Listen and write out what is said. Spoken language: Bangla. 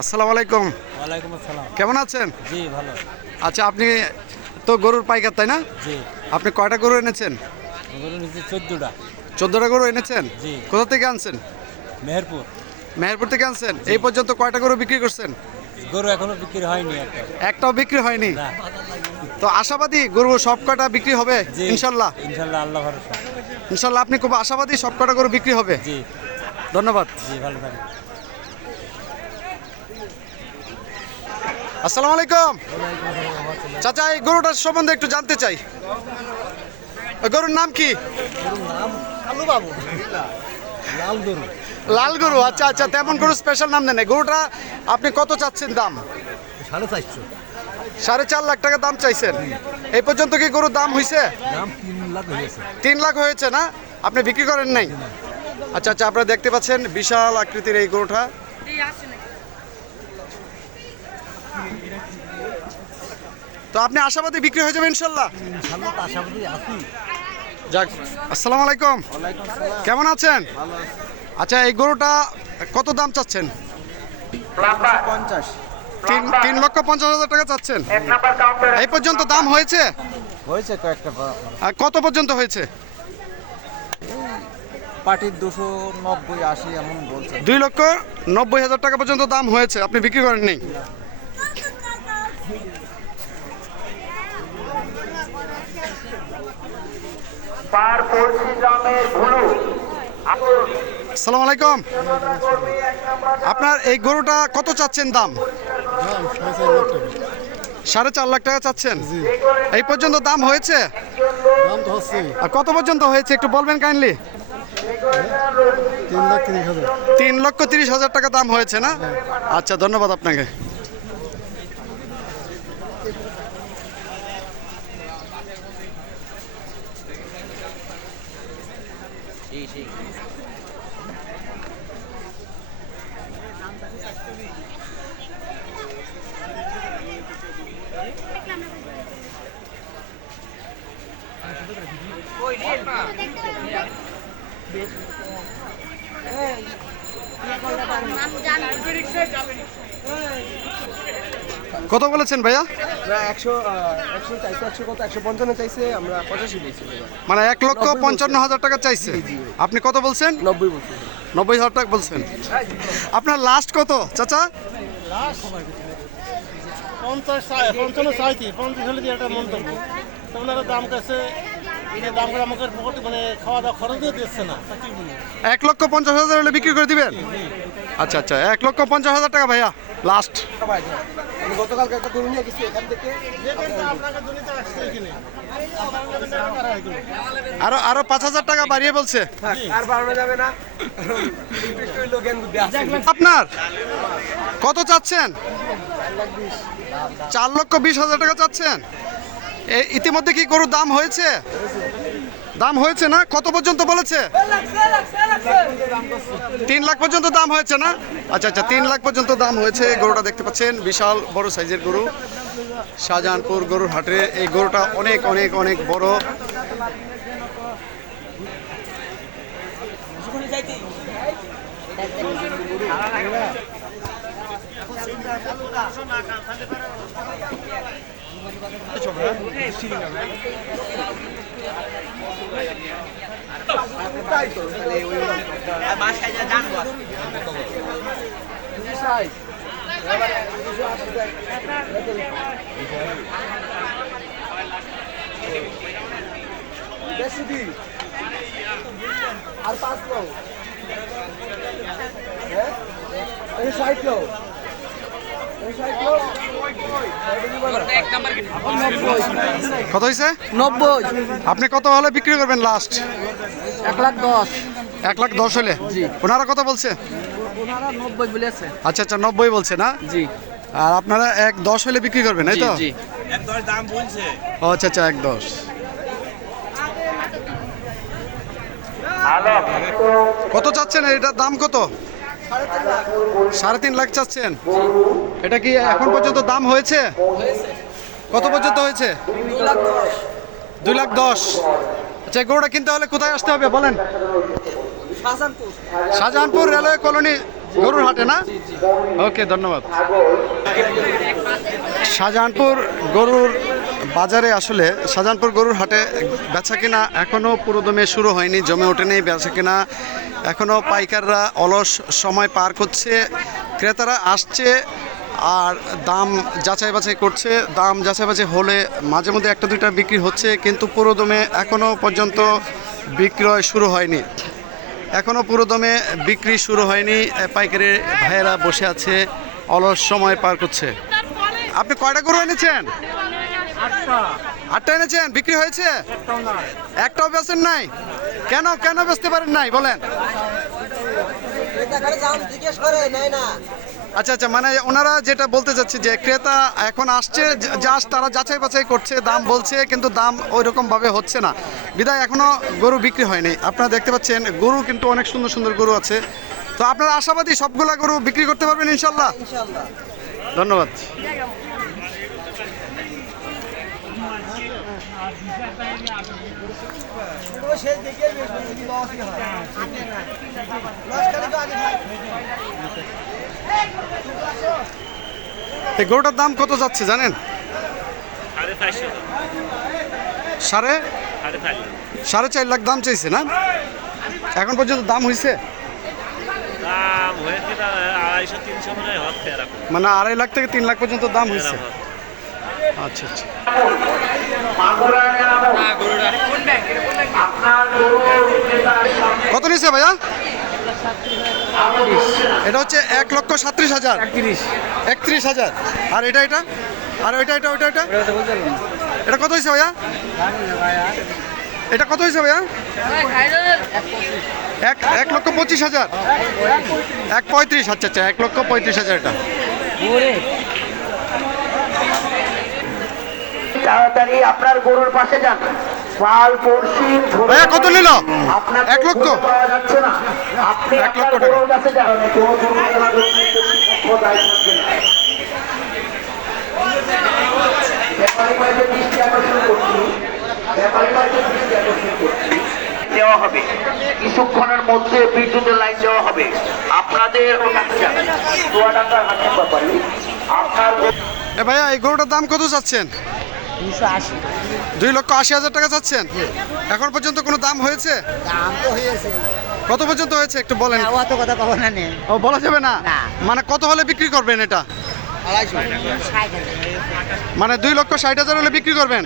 আসসালামু আলাইকুম। ওয়ালাইকুম আসসালাম। কেমন আছেন? জি ভালো। আচ্ছা আপনি তো গরুর পাইকার তাই না? জি। আপনি কয়টা গরু এনেছেন? গরু নিচে চোদ্দোটা। চোদ্দটা গরু এনেছেন? জি। কোথা থেকে আনছেন? মেহেরপুর। মেহেরপুর থেকে আনছেন? এই পর্যন্ত কয়টা গরু বিক্রি করছেন? গরু এখনও বিক্রি হয়নি একটা। একটাও বিক্রি হয়নি? তো আশাবাদী গরু সব কটা বিক্রি হবে? ইনশাল্লাহ। ইনশাল্লাহ আল্লাহ ভরসা। ইনশাল্লাহ আপনি খুব আশাবাদী সব কটা গরু বিক্রি হবে? জি। ধন্যবাদ। জি ভালো থাকেন আসসালামু আলাইকুম। চাচা এই গরুটার সম্বন্ধে একটু জানতে চাই। গরুর নাম কি? লাল গরু। আচ্ছা আচ্ছা তেমন গরু স্পেশাল নাম দেন গরুটা আপনি কত চাচ্ছেন দাম? সাড়ে চারশো সাড়ে চার লাখ টাকা দাম চাইছেন। এই পর্যন্ত কি গরুর দাম হয়েছে তিন লাখ হয়েছে না? আপনি বিক্রি করেন নাই? আচ্ছা আচ্ছা আপনারা দেখতে পাচ্ছেন বিশাল আকৃতির এই গরুটা। তো আপনি আশাবাদী বিক্রি হয়ে যাবে ইনশাল্লাহ? যাক। আসসালামু আলাইকুম। কেমন আছেন? আচ্ছা এই গরুটা কত দাম চাচ্ছেন? পঞ্চাশ। তিন তিন লক্ষ পঞ্চাশ হাজার টাকা চাচ্ছেন। এই পর্যন্ত দাম হয়েছে? হয়েছে কয়েকটা কত পর্যন্ত হয়েছে? পার্টির দুশো নব্বই আশি এমন বলছে। দুই লক্ষ নব্বই হাজার টাকা পর্যন্ত দাম হয়েছে। আপনি বিক্রি করেন নেই আসসালামু আলাইকুম। আপনার এই গরুটা কত চাচ্ছেন দাম? সাড়ে চার লাখ টাকা। চাচ্ছেন। এই পর্যন্ত দাম হয়েছে? আর কত পর্যন্ত হয়েছে একটু বলবেন কাইন্ডলি? তিন লক্ষ তিরিশ হাজার টাকা দাম হয়েছে না? আচ্ছা ধন্যবাদ আপনাকে। ভাইয়া একশো একশো চাইছে একশো কত একশো পঞ্চান্ন চাইছে আমরা পঁচাশি পেয়েছি মানে এক লক্ষ পঞ্চান্ন হাজার টাকা চাইছে। আপনি কত বলছেন? নব্বই নব্বই হাজার টাকা বলছেন। আপনার লাস্ট কত চাচা? পঞ্চাশ চাই- পঞ্চান্ন চাইছি পঞ্চাশ হলে দিয়ে একটা মন্তব্য তো দাম কাছে এটা দাম করে আমাকে মানে খাওয়া দাওয়া খরচ দিয়ে দিচ্ছে না? এক লক্ষ পঞ্চাশ হাজার হলে বিক্রি করে দিবেন? আচ্ছা আচ্ছা এক লক্ষ পঞ্চাশ হাজার টাকা ভাইয়া লাস্ট গতকালকে একটা গরু নিয়ে গেছি এখান থেকে? আরও আরও পাঁচ হাজার টাকা বাড়িয়ে বলছে। আর বাড়ানো যাবে না। আপনার? কত চাচ্ছেন? চার লক্ষ বিশ হাজার টাকা চাচ্ছেন। ইতিমধ্যে কি গরুর দাম হয়েছে? দাম হয়েছে না? কত পর্যন্ত বলেছে? তিন লাখ পর্যন্ত দাম হয়েছে না? আচ্ছা আচ্ছা তিন লাখ পর্যন্ত দাম হয়েছে। গরুটা দেখতে পাচ্ছেন, বিশাল বড় সাইজের গরু। শাহজাহানপুর গরুর হাটে এই গরুটা অনেক অনেক অনেক বড়। আর পাঁচ লো হ্যাঁ? ষাট লো কত হয়েছে নব্বই। আপনি কত হলে বিক্রি করবেন লাস্ট এক লাখ দশ। এক লাখ দশ হলে? ওনারা কত বলছে? ওনারা নব্বই বলেছে। আচ্ছা আচ্ছা নব্বই বলছে না? জি। আর আপনারা এক দশ হলে বিক্রি করবেন তাই তো? ও আচ্ছা আচ্ছা এক দশ। কত চাচ্ছেন? এটার দাম কত? সাড়ে তিন লাখ চাচ্ছেন। এটা কি এখন পর্যন্ত দাম হয়েছে? কত পর্যন্ত হয়েছে? দুই লাখ দশ। আচ্ছা গরুটা কিনতে হলে কোথায় আসতে হবে বলেন? শাহজাহানপুর রেলওয়ে কলোনি গরুর হাটে, না? ওকে, ধন্যবাদ। শাহজাহানপুর গরুর বাজারে আসলে শাহজাহানপুর গরুর হাটে বেচা কিনা এখনও পুরোদমে শুরু হয়নি, জমে ওঠেনি বেচা কিনা। এখনও পাইকাররা অলস সময় পার করছে, ক্রেতারা আসছে আর দাম যাচাই বাছাই করছে। দাম যাচাই বাছাই হলে মাঝে মধ্যে একটা দুইটা বিক্রি হচ্ছে, কিন্তু পুরোদমে এখনও পর্যন্ত বিক্রয় শুরু হয়নি। এখনও পুরোদমে বিক্রি শুরু হয়নি পাইকারি ভাইয়েরা বসে আছে, অলস সময় পার করছে। আপনি কয়টা গরু এনেছেন? আটটা। এনেছেন? বিক্রি হয়েছে? একটাও বেচেন নাই? কেন কেন বেচতে পারেন নাই? বলেন। আচ্ছা আচ্ছা মানে ওনারা যেটা বলতে চাচ্ছে যে ক্রেতা এখন আসছে জাস্ট তারা যাচাই বাছাই করছে দাম বলছে কিন্তু দাম ওই রকম ভাবে হচ্ছে না। বিদায় এখনও গরু বিক্রি হয়নি। আপনারা দেখতে পাচ্ছেন গরু কিন্তু অনেক সুন্দর সুন্দর গরু আছে। তো আপনারা আশাবাদী সবগুলা গরু বিক্রি করতে পারবেন ইনশাল্লাহ। ধন্যবাদ। গরুটার দাম কত যাচ্ছে জানেন? সাড়ে সাড়ে? চার লাখ। দাম চাইছে না? এখন পর্যন্ত দাম হয়েছে মনে হয় মানে আড়াই লাখ থেকে তিন লাখ পর্যন্ত দাম হয়েছে আচ্ছা আচ্ছা। কত নিয়েছে ভাইয়া? এটা হচ্ছে এক লক্ষ সাত্রিশ হাজার। একত্রিশ। হাজার। আর এটা এটা? আর ওইটা এটা ওইটা এটা এটা কত হয়েছে ভাইয়া? এটা কত হয়েছে ভাইয়া? এক এক লক্ষ পঁচিশ হাজার। এক পঁয়ত্রিশ আচ্ছা আচ্ছা এক লক্ষ পঁয়ত্রিশ হাজার এটা। তাড়াতাড়ি আপনার গরুর পাশে যান। পাল পড়শি ধরে কত নিল? আপনাকে এক লক্ষ? পাওয়া যাচ্ছে না। আপনি এক লক্ষ গরুর কাছে যান। কোনো দুর্ঘটনা ঘটলে কর্তৃপক্ষ দায়ী থাকবে না। ব্যাপারী বাড়িতে দৃষ্টি আকর্ষণ করছি। ব্যাপারী বাড়িতে দৃষ্টি আকর্ষণ করছি। দেওয়া হবে। কিছুক্ষণের মধ্যে বিদ্যুতের লাইন দেওয়া হবে। আপনাদের আপনার এ ভাইয়া এই গরুটার দাম কত চাচ্ছেন? দুই লক্ষ আশি হাজার টাকা চাচ্ছেন? এখন পর্যন্ত কোনো দাম হয়েছে? দাম তো হয়েছে। কত পর্যন্ত হয়েছে? একটু বলেন। অত কথা কব না ও বলা যাবে না। মানে কত হলে বিক্রি করবেন এটা? মানে দুই লক্ষ ষাট হাজার হলে বিক্রি করবেন?